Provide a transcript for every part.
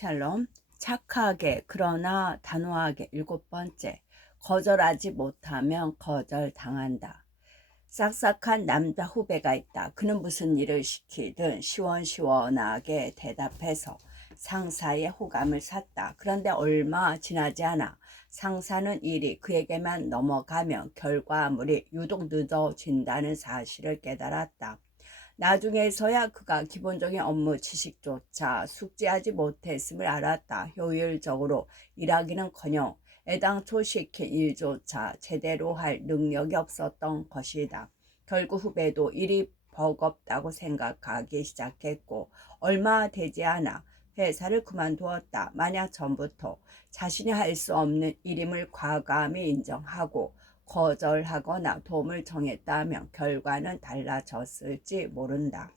샬롬. 착하게 그러나 단호하게. 7번째, 거절하지 못하면 거절당한다. 싹싹한 남자 후배가 있다. 그는 무슨 일을 시키든 시원시원하게 대답해서 상사의 호감을 샀다. 그런데 얼마 지나지 않아 상사는 일이 그에게만 넘어가면 결과물이 유독 늦어진다는 사실을 깨달았다. 나중에서야 그가 기본적인 업무 지식조차 숙지하지 못했음을 알았다. 효율적으로 일하기는커녕 애당초 시킨 일조차 제대로 할 능력이 없었던 것이다. 결국 후배도 일이 버겁다고 생각하기 시작했고 얼마 되지 않아 회사를 그만두었다. 만약 전부터 자신이 할 수 없는 일임을 과감히 인정하고 거절하거나 도움을 청했다면 결과는 달라졌을지 모른다.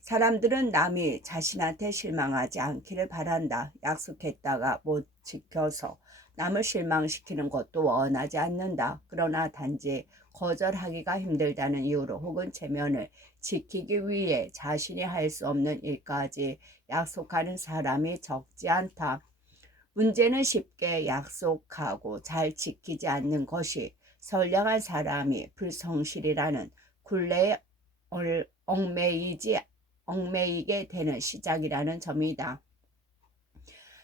사람들은 남이 자신한테 실망하지 않기를 바란다. 약속했다가 못 지켜서 남을 실망시키는 것도 원하지 않는다. 그러나 단지 거절하기가 힘들다는 이유로 혹은 체면을 지키기 위해 자신이 할 수 없는 일까지 약속하는 사람이 적지 않다. 문제는 쉽게 약속하고 잘 지키지 않는 것이 선량한 사람이 불성실이라는 굴레에 얽매이게 되는 시작이라는 점이다.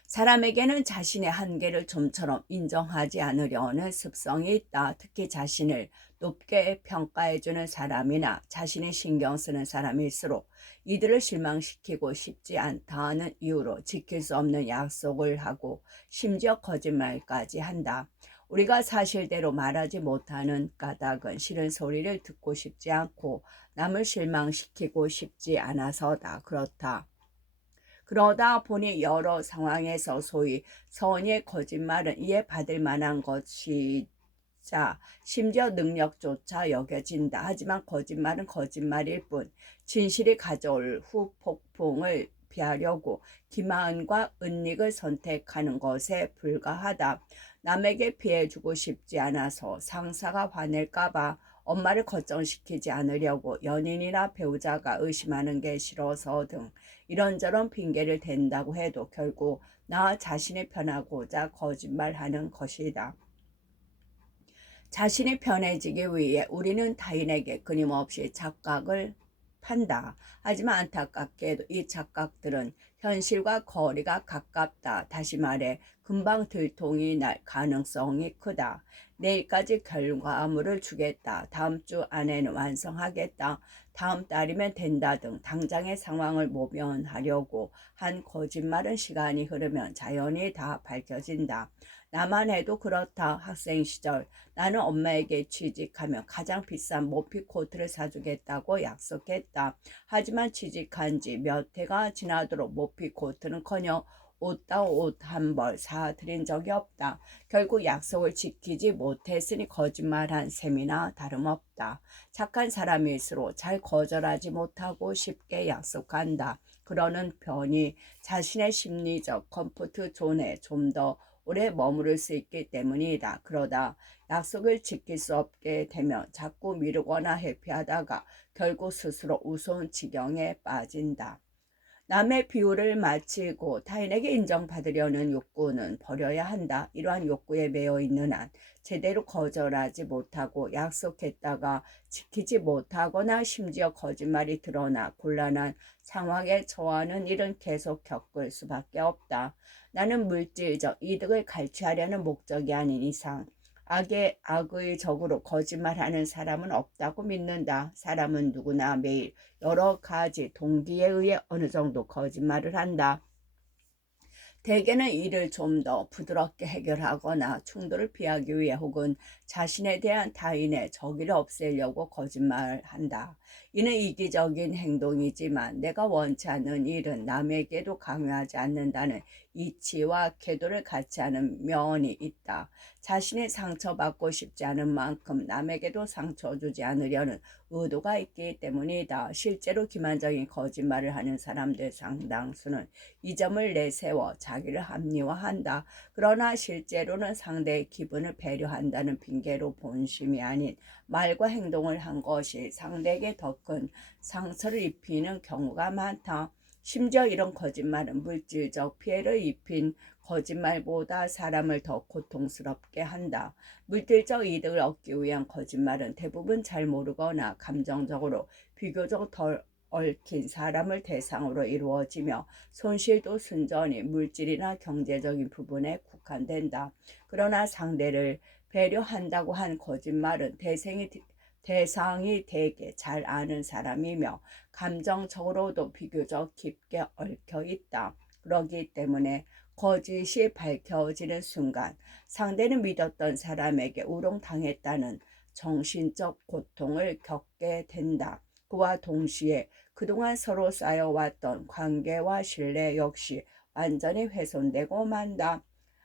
사람에게는 자신의 한계를 좀처럼 인정하지 않으려는 습성이 있다. 특히 자신을 높게 평가해주는 사람이나 자신이 신경 쓰는 사람일수록 이들을 실망시키고 싶지 않다는 이유로 지킬 수 없는 약속을 하고 심지어 거짓말까지 한다. 우리가 사실대로 말하지 못하는 까닭은 싫은 소리를 듣고 싶지 않고 남을 실망시키고 싶지 않아서다. 그러다 보니 여러 상황에서 소위 선의의 거짓말은 이해받을 만한 것이자 심지어 능력조차 여겨진다. 하지만 거짓말은 거짓말일 뿐 진실이 가져올 후폭풍을 피하려고 기만과 은닉을 선택하는 것에 불과하다. 남에게 피해주고 싶지 않아서 상사가 화낼까봐 엄마를 걱정시키지 않으려고 연인이나 배우자가 의심하는 게 싫어서 등 이런저런 핑계를 댄다고 해도 결국 나 자신이 편하고자 거짓말하는 것이다. 자신이 편해지기 위해 우리는 타인에게 끊임없이 착각을 판다. 하지만 안타깝게도 이 착각들은 현실과 거리가 가깝다. 다시 말해 금방 들통이 날 가능성이 크다. 내일까지 결과물을 주겠다. 다음 주 안에는 완성하겠다. 다음 달이면 된다 등 당장의 상황을 모면하려고 한 거짓말은 시간이 흐르면 자연히 다 밝혀진다. 나만 해도 그렇다. 학생 시절 나는 엄마에게 취직하면 가장 비싼 모피 코트를 사주겠다고 약속했다. 하지만 취직한 지 몇 해가 지나도록 모피 코트는커녕 옷 한 벌 사드린 적이 없다. 결국 약속을 지키지 못했으니 거짓말한 셈이나 다름없다. 착한 사람일수록 잘 거절하지 못하고 쉽게 약속한다. 그러는 편이 자신의 심리적 컴포트 존에 좀 더 오래 머무를 수 있기 때문이다. 그러다 약속을 지킬 수 없게 되면 자꾸 미루거나 회피하다가 결국 스스로 우스운 지경에 빠진다. 남의 비호를 마치고 타인에게 인정받으려는 욕구는 버려야 한다. 이러한 욕구에 매여 있는 한 제대로 거절하지 못하고 약속했다가 지키지 못하거나 심지어 거짓말이 드러나 곤란한 상황에 처하는 일은 계속 겪을 수밖에 없다. 나는 물질적 이득을 갈취하려는 목적이 아닌 이상 악의 적으로 거짓말하는 사람은 없다고 믿는다. 사람은 누구나 매일 여러 가지 동기에 의해 어느 정도 거짓말을 한다. 대개는 일을 좀 더 부드럽게 해결하거나 충돌을 피하기 위해 혹은 자신에 대한 타인의 적의를 없애려고 거짓말한다. 이는 이기적인 행동이지만 내가 원치 않는 일은 남에게도 강요하지 않는다는 이치와 계도를 같이 하는 면이 있다. 자신이 상처받고 싶지 않은 만큼 남에게도 상처 주지 않으려는 의도가 있기 때문이다. 실제로 기만적인 거짓말을 하는 사람들 상당수는 이 점을 내세워 자기를 합리화한다. 그러나 실제로는 상대의 기분을 배려한다는 핑계로 본심이 아닌 말과 행동을 한 것이 상대에게 더 큰 상처를 입히는 경우가 많다. 심지어 이런 거짓말은 물질적 피해를 입힌 거짓말보다 사람을 더 고통스럽게 한다. 물질적 이득을 얻기 위한 거짓말은 대부분 잘 모르거나 감정적으로 비교적 덜 얽힌 사람을 대상으로 이루어지며 손실도 순전히 물질이나 경제적인 부분에 국한된다. 그러나 상대를 배려한다고 한 거짓말은 대상이 되게 잘 아는 사람이며 감정적으로도 비교적 깊게 얽혀 있다. 그러기 때문에 거짓이 밝혀지는 순간 상대는 믿었던 사람에게 우롱당했다는 정신적 고통을 겪게 된다. 그와 동시에 그동안 서로 쌓여왔던 관계와 신뢰 역시 완전히 훼손되고 만다.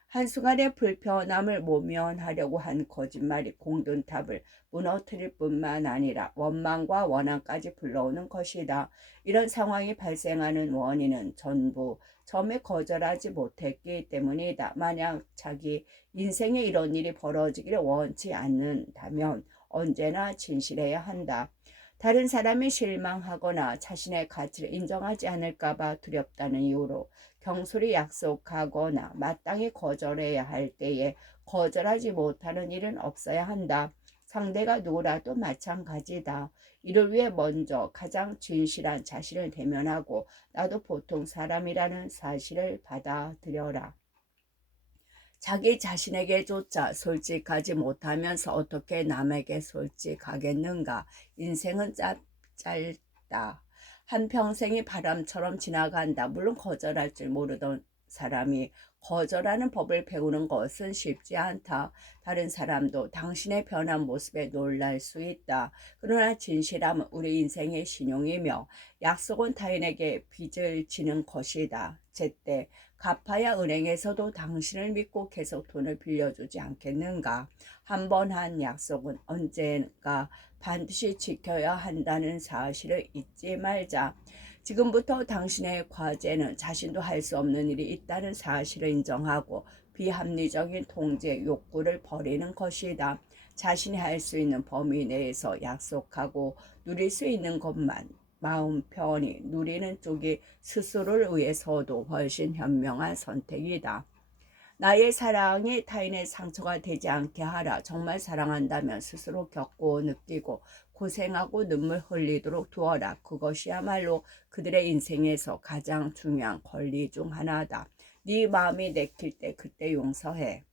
한순간의 불편함을 모면하려고 한 거짓말이 공든탑을 무너뜨릴 뿐만 아니라 원망과 원한까지 불러오는 것이다. 이런 상황이 발생하는 원인은 전부 처음에 거절하지 못했기 때문이다. 만약 자기 인생에 이런 일이 벌어지기를 원치 않는다면 언제나 진실해야 한다. 다른 사람이 실망하거나 자신의 가치를 인정하지 않을까봐 두렵다는 이유로 경솔히 약속하거나 마땅히 거절해야 할 때에 거절하지 못하는 일은 없어야 한다. 상대가 누구라도 마찬가지다. 이를 위해 먼저 가장 진실한 자신을 대면하고 나도 보통 사람이라는 사실을 받아들여라. 자기 자신에게조차 솔직하지 못하면서 어떻게 남에게 솔직하겠는가? 인생은 짧다. 한평생이 바람처럼 지나간다. 물론 거절할 줄 모르던 사람이 거절하는 법을 배우는 것은 쉽지 않다. 다른 사람도 당신의 변한 모습에 놀랄 수 있다. 그러나 진실함은 우리 인생의 신용이며 약속은 타인에게 빚을 지는 것이다. 제때 갚아야 은행에서도 당신을 믿고 계속 돈을 빌려주지 않겠는가? 한 번 한 약속은 언젠가 반드시 지켜야 한다는 사실을 잊지 말자. 지금부터 당신의 과제는 자신도 할 수 없는 일이 있다는 사실을 인정하고 비합리적인 통제 욕구를 버리는 것이다. 자신이 할 수 있는 범위 내에서 약속하고 누릴 수 있는 것만 마음 편히 누리는 쪽이 스스로를 위해서도 훨씬 현명한 선택이다. 나의 사랑이 타인의 상처가 되지 않게 하라. 정말 사랑한다면 스스로 겪고 느끼고 고생하고 눈물 흘리도록 두어라. 그것이야말로 그들의 인생에서 가장 중요한 권리 중 하나다. 네 마음이 내킬 때 그때 용서해.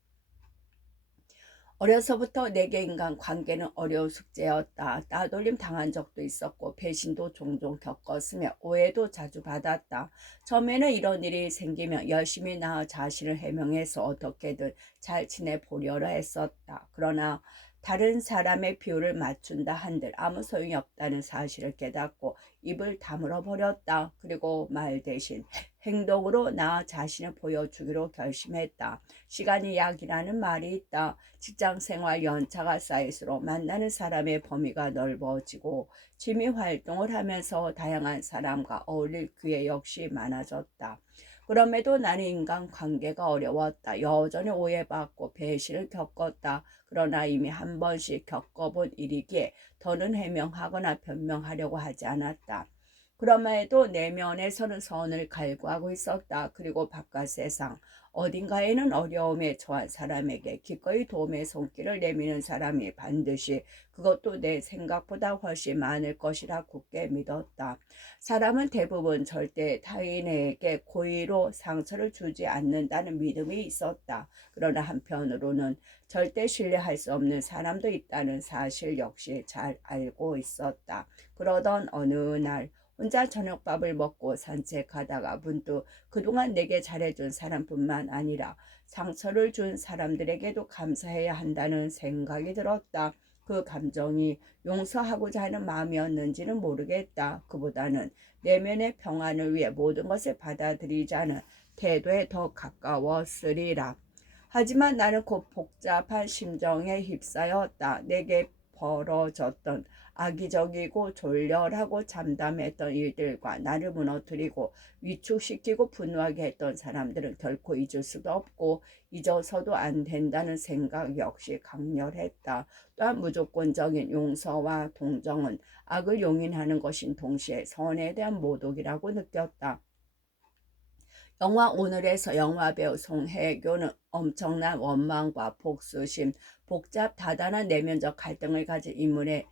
어려서부터 내게 인간 관계는 어려운 숙제였다. 따돌림 당한 적도 있었고 배신도 종종 겪었으며 오해도 자주 받았다. 처음에는 이런 일이 생기면 열심히 나 자신을 해명해서 어떻게든 잘 지내보려고 했었다. 그러나 다른 사람의 비율을 맞춘다 한들 아무 소용이 없다는 사실을 깨닫고 입을 다물어 버렸다. 그리고 말 대신 행동으로 나 자신을 보여주기로 결심했다. 시간이 약이라는 말이 있다. 직장 생활 연차가 쌓일수록 만나는 사람의 범위가 넓어지고 취미 활동을 하면서 다양한 사람과 어울릴 기회 역시 많아졌다. 그럼에도 나는 인간관계가 어려웠다. 여전히 오해받고 배신을 겪었다. 그러나 이미 한 번씩 겪어본 일이기에 더는 해명하거나 변명하려고 하지 않았다. 그럼에도 내면에서는 선을 갈구하고 있었다. 그리고 바깥 세상 어딘가에는 어려움에 처한 사람에게 기꺼이 도움의 손길을 내미는 사람이 반드시, 그것도 내 생각보다 훨씬 많을 것이라 굳게 믿었다. 사람은 대부분 절대 타인에게 고의로 상처를 주지 않는다는 믿음이 있었다. 그러나 한편으로는 절대 신뢰할 수 없는 사람도 있다는 사실 역시 잘 알고 있었다. 그러던 어느 날 혼자 저녁밥을 먹고 산책하다가 문득 그동안 내게 잘해준 사람뿐만 아니라 상처를 준 사람들에게도 감사해야 한다는 생각이 들었다. 그 감정이 용서하고자 하는 마음이었는지는 모르겠다. 그보다는 내면의 평안을 위해 모든 것을 받아들이자는 태도에 더 가까웠으리라. 하지만 나는 곧 복잡한 심정에 휩싸였다. 내게 벌어졌던 악의적이고 졸렬하고 잠담했던 일들과 나를 무너뜨리고 위축시키고 분노하게 했던 사람들은 결코 잊을 수도 없고 잊어서도 안 된다는 생각 역시 강렬했다. 또한 무조건적인 용서와 동정은 악을 용인하는 것인 동시에 선에 대한 모독이라고 느꼈다. 영화 오늘에서 영화배우 송혜교는 엄청난 원망과 복수심, 복잡 다단한 내면적 갈등을 가진 인물의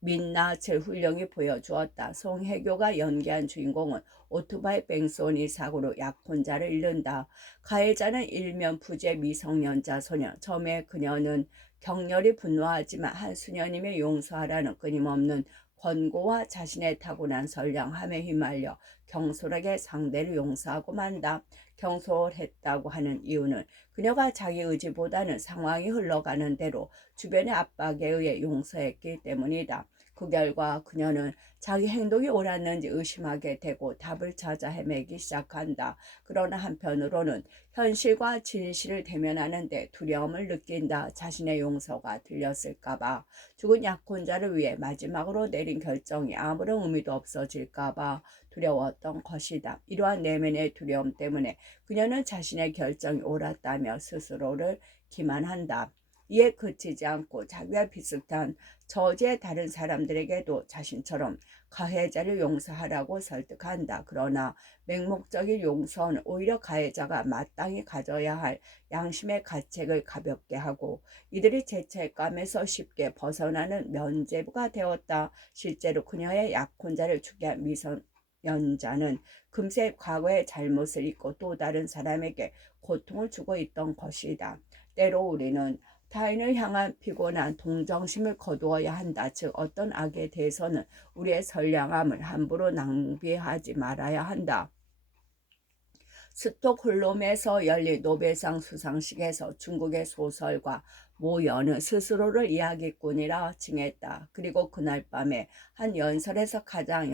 민낯을 훌륭히 보여주었다. 송혜교가 연기한 주인공은 오토바이 뺑소니 사고로 약혼자를 잃는다. 가해자는 일면 부재 미성년자 소년. 처음에 그녀는 격렬히 분노하지만 한수녀님의 용서하라는 끊임없는 권고와 자신의 타고난 선량함에 휘말려 경솔하게 상대를 용서하고 만다. 경솔했다고 하는 이유는 그녀가 자기 의지보다는 상황이 흘러가는 대로 주변의 압박에 의해 용서했기 때문이다. 그 결과 그녀는 자기 행동이 옳았는지 의심하게 되고 답을 찾아 헤매기 시작한다. 그러나 한편으로는 현실과 진실을 대면하는데 두려움을 느낀다. 자신의 용서가 들렸을까봐, 죽은 약혼자를 위해 마지막으로 내린 결정이 아무런 의미도 없어질까봐 두려웠던 것이다. 이러한 내면의 두려움 때문에 그녀는 자신의 결정이 옳았다며 스스로를 기만한다. 이에 그치지 않고 자기와 비슷한 처지의 다른 사람들에게도 자신처럼 가해자를 용서하라고 설득한다. 그러나 맹목적인 용서는 오히려 가해자가 마땅히 가져야 할 양심의 가책을 가볍게 하고 이들이 죄책감에서 쉽게 벗어나는 면죄부가 되었다. 실제로 그녀의 약혼자를 죽게 한 미성년자는 금세 과거의 잘못을 잊고 또 다른 사람에게 고통을 주고 있던 것이다. 때로 우리는 타인을 향한 피곤한 동정심을 거두어야 한다. 즉 어떤 악에 대해서는 우리의 선량함을 함부로 낭비하지 말아야 한다. 스톡홀름에서 열린 노벨상 수상식에서 중국의 소설가 모 연은 스스로를 이야기꾼이라 칭했다. 그리고 그날 밤에 한 연설에서 가장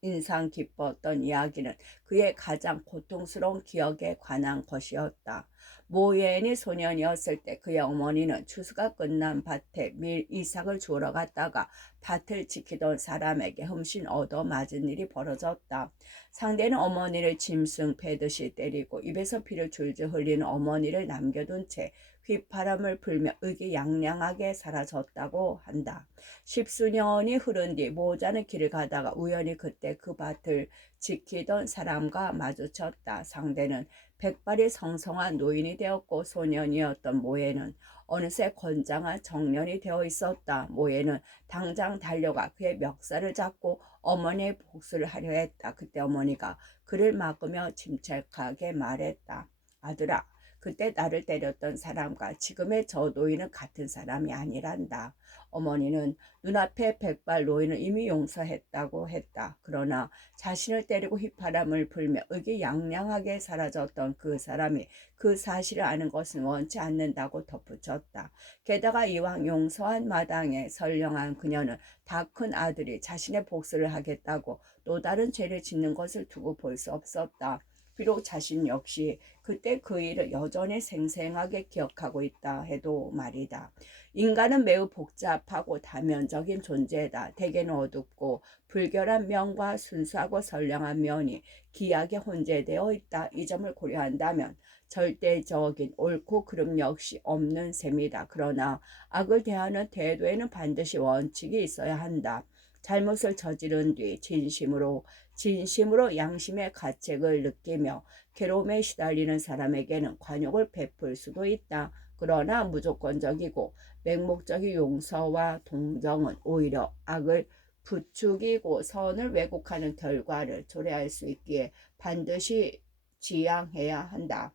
인상 깊었던 이야기는 그의 가장 고통스러운 기억에 관한 것이었다. 모 예은이 소년이었을 때 그의 어머니는 추수가 끝난 밭에 밀 이삭을 주우러 갔다가 밭을 지키던 사람에게 흠씬 얻어맞은 일이 벌어졌다. 상대는 어머니를 짐승 패듯이 때리고 입에서 피를 줄줄 흘리는 어머니를 남겨둔 채 휘파람을 불며 의기양양하게 사라졌다고 한다. 십수년이 흐른 뒤 모자는 길을 가다가 우연히 그때 그 밭을 지키던 사람과 마주쳤다. 상대는 백발이 성성한 노인이 되었고 소년이었던 모에는 어느새 건장한 청년이 되어 있었다. 모에는 당장 달려가 그의 멱살을 잡고 어머니의 복수를 하려 했다. 그때 어머니가 그를 막으며 침착하게 말했다. 아들아, 그때 나를 때렸던 사람과 지금의 저 노인은 같은 사람이 아니란다. 어머니는 눈앞에 백발 노인을 이미 용서했다고 했다. 그러나 자신을 때리고 휘파람을 불며 의기양양하게 사라졌던 그 사람이 그 사실을 아는 것은 원치 않는다고 덧붙였다. 게다가 이왕 용서한 마당에 선량한 그녀는 다 큰 아들이 자신의 복수를 하겠다고 또 다른 죄를 짓는 것을 두고 볼 수 없었다. 비록 자신 역시 그때 그 일을 여전히 생생하게 기억하고 있다 해도 말이다. 인간은 매우 복잡하고 다면적인 존재다. 대개는 어둡고 불결한 면과 순수하고 선량한 면이 기하게 혼재되어 있다. 이 점을 고려한다면 절대적인 옳고 그름 역시 없는 셈이다. 그러나 악을 대하는 태도에는 반드시 원칙이 있어야 한다. 잘못을 저지른 뒤 진심으로 양심의 가책을 느끼며 괴로움에 시달리는 사람에게는 관용을 베풀 수도 있다. 그러나 무조건적이고 맹목적인 용서와 동정은 오히려 악을 부추기고 선을 왜곡하는 결과를 초래할 수 있기에 반드시 지양해야 한다.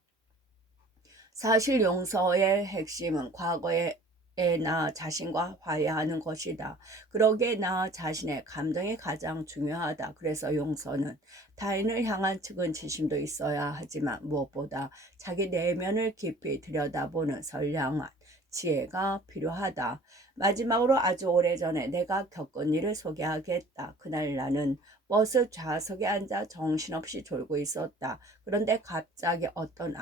사실 용서의 핵심은 과거에 나 자신과 화해하는 것이다. 그러기에 나 자신의 감정이 가장 중요하다. 그래서 용서는 타인을 향한 측은지심도 있어야 하지만 무엇보다 자기 내면을 깊이 들여다보는 선량한 지혜가 필요하다. 마지막으로 아주 오래전에 내가 겪은 일을 소개하겠다. 그날 나는 버스 좌석에 앉아 정신없이 졸고 있었다. 그런데 갑자기 어떤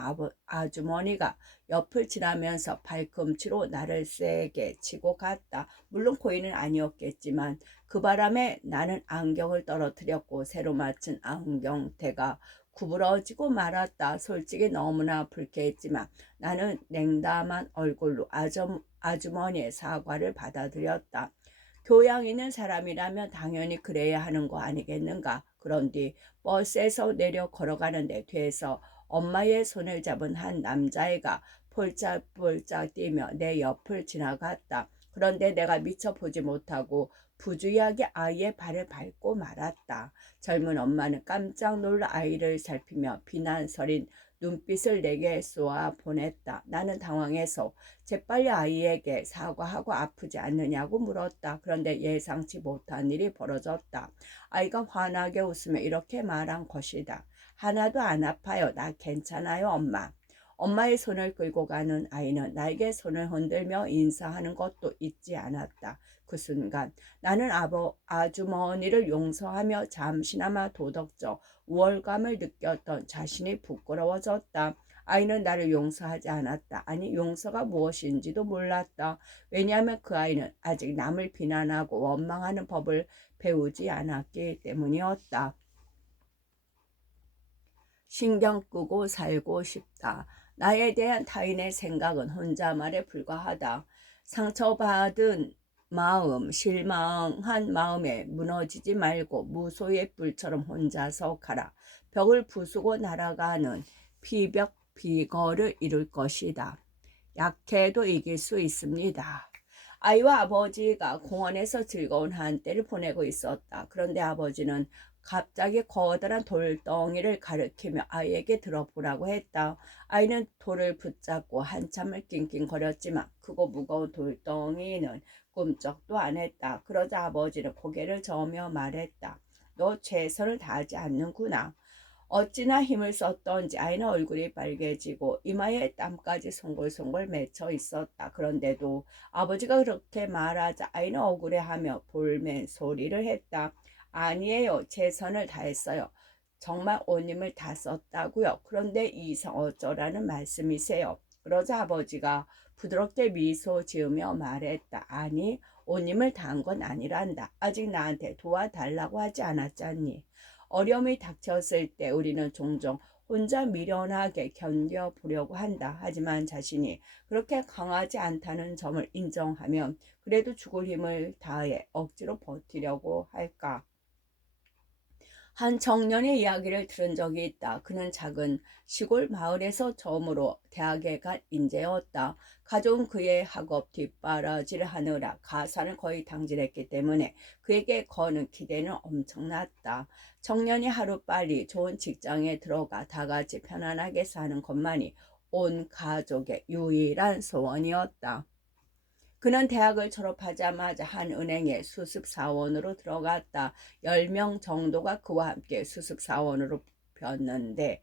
아주머니가 옆을 지나면서 발꿈치로 나를 세게 치고 갔다. 물론 고의는 아니었겠지만 그 바람에 나는 안경을 떨어뜨렸고 새로 맞춘 안경테가 구부러지고 말았다. 솔직히 너무나 불쾌했지만 나는 냉담한 얼굴로 아주머니의 사과를 받아들였다. 교양 있는 사람이라면 당연히 그래야 하는 거 아니겠는가? 그런 뒤 버스에서 내려 걸어가는데 뒤에서 엄마의 손을 잡은 한 남자애가 폴짝폴짝 뛰며 내 옆을 지나갔다. 그런데 내가 미처 보지 못하고 부주의하게 아이의 발을 밟고 말았다. 젊은 엄마는 깜짝 놀라 아이를 살피며 비난서린 눈빛을 내게 쏘아 보냈다. 나는 당황해서 재빨리 아이에게 사과하고 아프지 않느냐고 물었다. 그런데 예상치 못한 일이 벌어졌다. 아이가 환하게 웃으며 이렇게 말한 것이다. 하나도 안 아파요. 나 괜찮아요, 엄마. 엄마의 손을 끌고 가는 아이는 나에게 손을 흔들며 인사하는 것도 잊지 않았다. 그 순간 나는 아주머니를 용서하며 잠시나마 도덕적 우월감을 느꼈던 자신이 부끄러워졌다. 아이는 나를 용서하지 않았다. 아니, 용서가 무엇인지도 몰랐다. 왜냐하면 그 아이는 아직 남을 비난하고 원망하는 법을 배우지 않았기 때문이었다. 신경 끄고 살고 싶다. 나에 대한 타인의 생각은 혼자말에 불과하다. 상처받은 마음, 실망한 마음에 무너지지 말고 무소의 뿔처럼 혼자서 가라. 벽을 부수고 날아가는 피벽 비거를 이룰 것이다. 약해도 이길 수 있습니다. 아이와 아버지가 공원에서 즐거운 한때를 보내고 있었다. 그런데 아버지는 갑자기 커다란 돌덩이를 가리키며 아이에게 들어보라고 했다. 아이는 돌을 붙잡고 한참을 낑낑거렸지만 크고 무거운 돌덩이는 꿈쩍도 안 했다. 그러자 아버지는 고개를 저으며 말했다. 너 최선을 다하지 않는구나. 어찌나 힘을 썼던지 아이는 얼굴이 빨개지고 이마에 땀까지 송골송골 맺혀 있었다. 그런데도 아버지가 그렇게 말하자 아이는 억울해하며 볼멘 소리를 했다. 아니에요. 최선을 다했어요. 정말 온 힘을 다 썼다고요. 그런데 이상 어쩌라는 말씀이세요? 그러자 아버지가 부드럽게 미소 지으며 말했다. 아니, 온 힘을 다한 건 아니란다. 아직 나한테 도와달라고 하지 않았잖니. 어려움이 닥쳤을 때 우리는 종종 혼자 미련하게 견뎌보려고 한다. 하지만 자신이 그렇게 강하지 않다는 점을 인정하면 그래도 죽을 힘을 다해 억지로 버티려고 할까? 한 청년의 이야기를 들은 적이 있다. 그는 작은 시골 마을에서 처음으로 대학에 간 인재였다. 가족은 그의 학업 뒷바라지를 하느라 가산을 거의 당진했기 때문에 그에게 거는 기대는 엄청났다. 청년이 하루빨리 좋은 직장에 들어가 다 같이 편안하게 사는 것만이 온 가족의 유일한 소원이었다. 그는 대학을 졸업하자마자 한 은행에 수습사원으로 들어갔다. 10명 정도가 그와 함께 수습사원으로 폈는데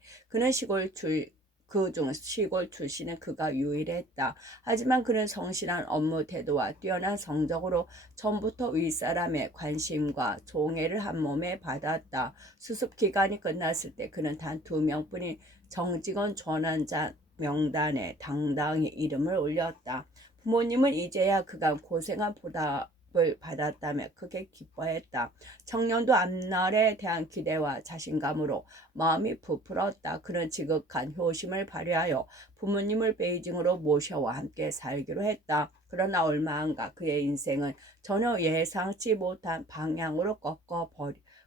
그중 시골 출신은 그가 유일했다. 하지만 그는 성실한 업무 태도와 뛰어난 성적으로 처음부터 윗사람의 관심과 총애를 한 몸에 받았다. 수습 기간이 끝났을 때 그는 단 2명뿐인 정직원 전환자 명단에 당당히 이름을 올렸다. 부모님은 이제야 그가 고생한 보답을 받았다며 크게 기뻐했다. 청년도 앞날에 대한 기대와 자신감으로 마음이 부풀었다. 그는 지극한 효심을 발휘하여 부모님을 베이징으로 모셔와 함께 살기로 했다. 그러나 얼마 안가 그의 인생은 전혀 예상치 못한 방향으로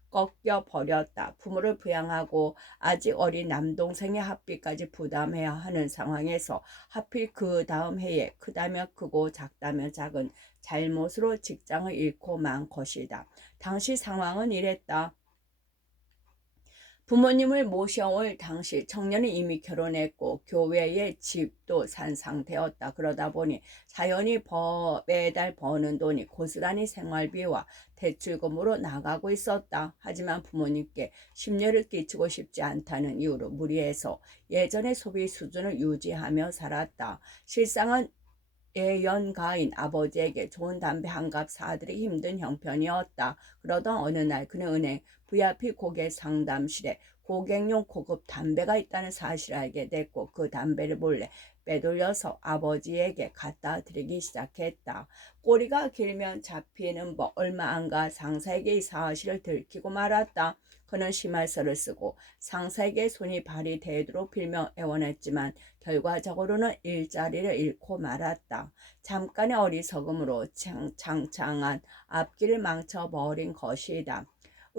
꺾여버렸다. 부모를 부양하고 아직 어린 남동생의 학비까지 부담해야 하는 상황에서 하필 그 다음 해에 크다면 크고 작다면 작은 잘못으로 직장을 잃고 만 것이다. 당시 상황은 이랬다. 부모님을 모셔올 당시 청년은 이미 결혼했고 교회에 집도 산 상태였다. 그러다 보니 자연히 매달 버는 돈이 고스란히 생활비와 대출금으로 나가고 있었다. 하지만 부모님께 심려를 끼치고 싶지 않다는 이유로 무리해서 예전의 소비 수준을 유지하며 살았다. 실상은 예연가인 아버지에게 좋은 담배 한 갑 사들이 힘든 형편이었다. 그러던 어느 날 그는 은행 VIP 고객 상담실에 고객용 고급 담배가 있다는 사실을 알게 됐고 그 담배를 몰래 빼돌려서 아버지에게 갖다 드리기 시작했다. 꼬리가 길면 잡히는 법. 얼마 안가 상사에게 이 사실을 들키고 말았다. 그는 심할서를 쓰고 상사에게 손이 발휘되도록 빌며 애원했지만 결과적으로는 일자리를 잃고 말았다. 잠깐의 어리석음으로 창창한 앞길을 망쳐버린 것이다.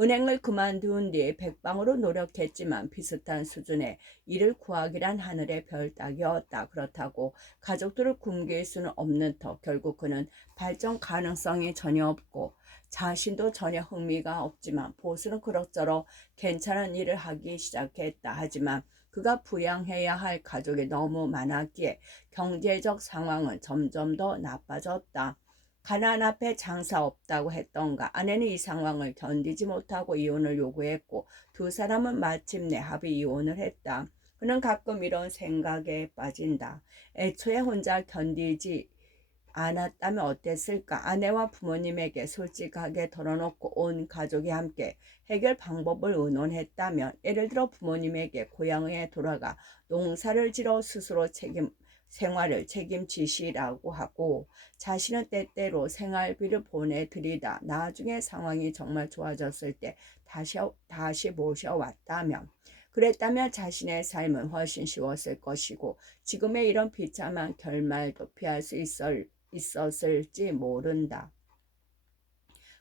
은행을 그만둔 뒤 백방으로 노력했지만 비슷한 수준의 일을 구하기란 하늘의 별 따기였다. 그렇다고 가족들을 굶길 수는 없는 터 결국 그는 발전 가능성이 전혀 없고 자신도 전혀 흥미가 없지만 보수는 그럭저럭 괜찮은 일을 하기 시작했다. 하지만 그가 부양해야 할 가족이 너무 많았기에 경제적 상황은 점점 더 나빠졌다. 가난 앞에 장사 없다고 했던가 아내는 이 상황을 견디지 못하고 이혼을 요구했고 두 사람은 마침내 합의 이혼을 했다. 그는 가끔 이런 생각에 빠진다. 애초에 혼자 견디지 않았다면 어땠을까? 아내와 부모님에게 솔직하게 털어놓고 온 가족이 함께 해결 방법을 의논했다면, 예를 들어 부모님에게 고향에 돌아가 농사를 지어 스스로 생활을 책임지시라고 하고 자신은 때때로 생활비를 보내드리다 나중에 상황이 정말 좋아졌을 때 다시 모셔왔다면, 그랬다면 자신의 삶은 훨씬 쉬웠을 것이고 지금의 이런 비참한 결말도 피할 수 있었을지 모른다.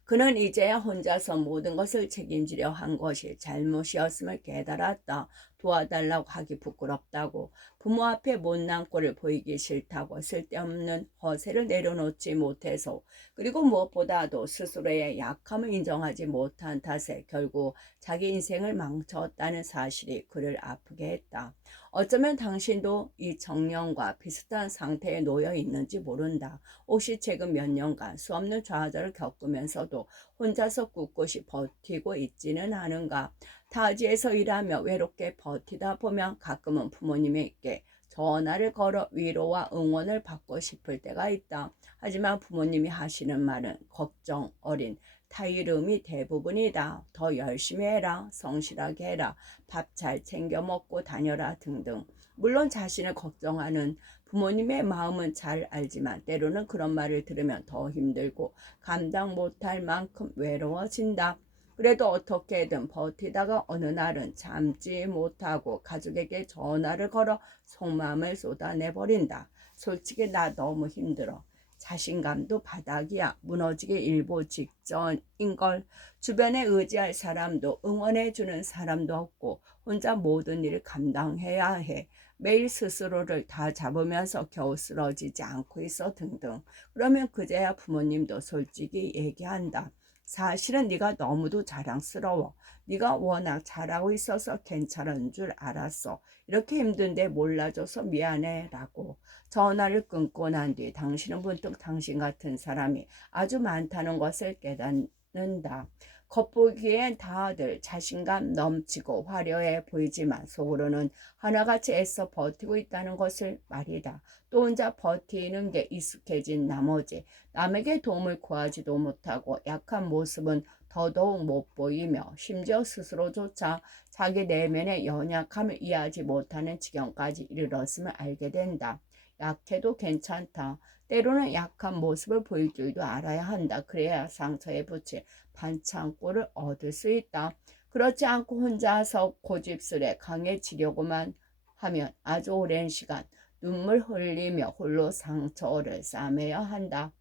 그는 이제야 혼자서 모든 것을 책임지려 한 것이 잘못이었음을 깨달았다. 도와달라고 하기 부끄럽다고, 부모 앞에 못난 꼴을 보이기 싫다고, 쓸데없는 허세를 내려놓지 못해서, 그리고 무엇보다도 스스로의 약함을 인정하지 못한 탓에 결국 자기 인생을 망쳤다는 사실이 그를 아프게 했다. 어쩌면 당신도 이 정령과 비슷한 상태에 놓여 있는지 모른다. 혹시 최근 몇 년간 수없는 좌절을 겪으면서도 혼자서 꿋꿋이 버티고 있지는 않은가? 타지에서 일하며 외롭게 버티다 보면 가끔은 부모님에게 전화를 걸어 위로와 응원을 받고 싶을 때가 있다. 하지만 부모님이 하시는 말은 걱정 어린 타이름이 대부분이다. 더 열심히 해라, 성실하게 해라, 밥 잘 챙겨 먹고 다녀라 등등. 물론 자신을 걱정하는 부모님의 마음은 잘 알지만 때로는 그런 말을 들으면 더 힘들고 감당 못할 만큼 외로워진다. 그래도 어떻게든 버티다가 어느 날은 참지 못하고 가족에게 전화를 걸어 속마음을 쏟아내버린다. 솔직히 나 너무 힘들어. 자신감도 바닥이야. 무너지기 일보 직전인걸. 주변에 의지할 사람도 응원해주는 사람도 없고 혼자 모든 일을 감당해야 해. 매일 스스로를 다 잡으면서 겨우 쓰러지지 않고 있어 등등. 그러면 그제야 부모님도 솔직히 얘기한다. 사실은 네가 너무도 자랑스러워. 네가 워낙 잘하고 있어서 괜찮은 줄 알았어. 이렇게 힘든데 몰라줘서 미안해 라고. 전화를 끊고 난 뒤 당신은 문득 당신 같은 사람이 아주 많다는 것을 깨닫는다. 겉보기엔 다들 자신감 넘치고 화려해 보이지만 속으로는 하나같이 애써 버티고 있다는 것을 말이다. 또 혼자 버티는 게 익숙해진 나머지 남에게 도움을 구하지도 못하고 약한 모습은 더더욱 못 보이며 심지어 스스로조차 자기 내면의 연약함을 이해하지 못하는 지경까지 이르렀음을 알게 된다. 약해도 괜찮다. 때로는 약한 모습을 보일 줄도 알아야 한다. 그래야 상처에 붙일 반창고를 얻을 수 있다. 그렇지 않고 혼자서 고집스레 강해지려고만 하면 아주 오랜 시간 눈물 흘리며 홀로 상처를 싸매야 한다.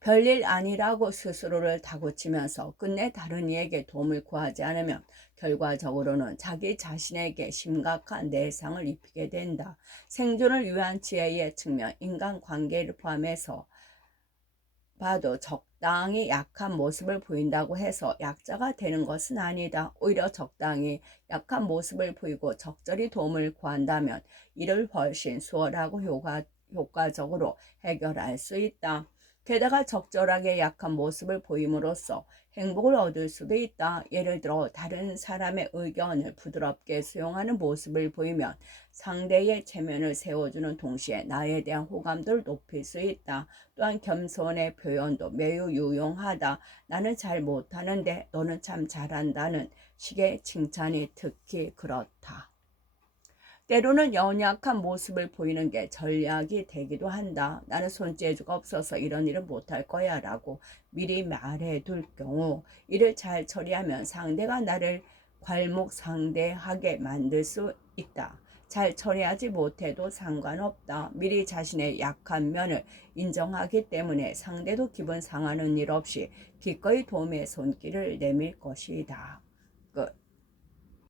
별일 아니라고 스스로를 다그치면서 끝내 다른 이에게 도움을 구하지 않으면 결과적으로는 자기 자신에게 심각한 내상을 입히게 된다. 생존을 위한 지혜의 측면, 인간관계를 포함해서 봐도 적당히 약한 모습을 보인다고 해서 약자가 되는 것은 아니다. 오히려 적당히 약한 모습을 보이고 적절히 도움을 구한다면 이를 훨씬 수월하고 효과적으로 해결할 수 있다. 게다가 적절하게 약한 모습을 보임으로써 행복을 얻을 수도 있다. 예를 들어 다른 사람의 의견을 부드럽게 수용하는 모습을 보이면 상대의 체면을 세워주는 동시에 나에 대한 호감도를 높일 수 있다. 또한 겸손의 표현도 매우 유용하다. 나는 잘 못하는데 너는 참 잘한다는 식의 칭찬이 특히 그렇다. 때로는 연약한 모습을 보이는 게 전략이 되기도 한다. 나는 손재주가 없어서 이런 일을 못할 거야 라고 미리 말해둘 경우 이를 잘 처리하면 상대가 나를 괄목상대하게 만들 수 있다. 잘 처리하지 못해도 상관없다. 미리 자신의 약한 면을 인정하기 때문에 상대도 기분 상하는 일 없이 기꺼이 도움의 손길을 내밀 것이다.